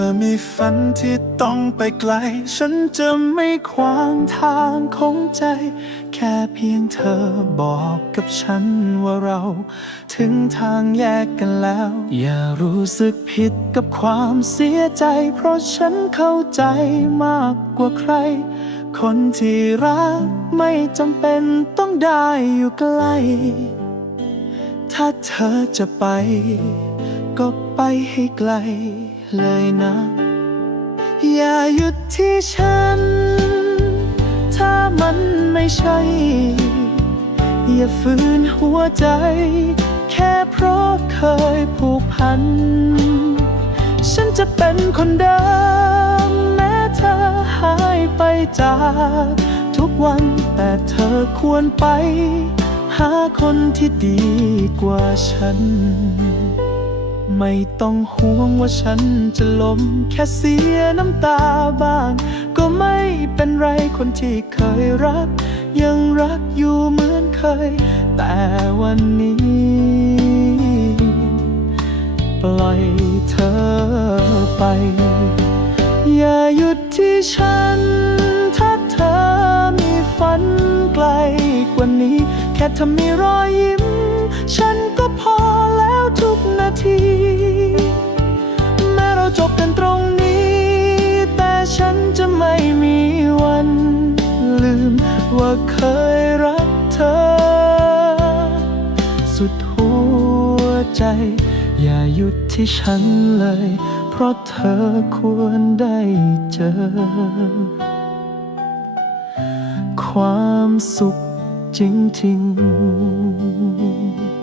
อมีฝันที่ต้องไปไกล ฉันจะไม่ขวางทางของใจ แค่เพียงเธอบอกกับฉันว่าเรา ถึงทางแยกกันแล้ว อย่ารู้สึกผิดกับความเสียใจ เพราะฉันเข้าใจมากกว่าใคร คนที่รักไม่จำเป็นต้องได้อยู่ใกล้ ถ้าเธอจะไป ก็ไปให้ไกล เลยนะ อย่าหยุดที่ฉัน ถ้ามันไม่ใช่ อย่าฝืนหัวใจ แค่เพราะเคยผูกพัน ฉันจะเป็นคนเดิม แม้เธอหายไปจาก ทุกวันแต่เธอควรไป หาคนที่ดีกว่าฉัน ไม่ต้องห่วงว่าฉันจะล้มแค่เสียน้ำตาบ้าง ก็ไม่เป็นไรคนที่เคยรัก ยังรักอยู่เหมือนเคย แต่วันนี้ ปล่อยเธอไป อย่าหยุดที่ฉัน ถ้าเธอมีฝันไกลกว่านี้ แค่เธอมีรอยยิ้ม ฉันก็ นาที แม้เราจบกันตรงนี้ แต่ฉันจะไม่มีวันลืมว่าเคยรักเธอ สุดหัวใจ อย่าหยุดที่ฉันเลย เพราะเธอควรได้เจอ ความสุขจริงๆ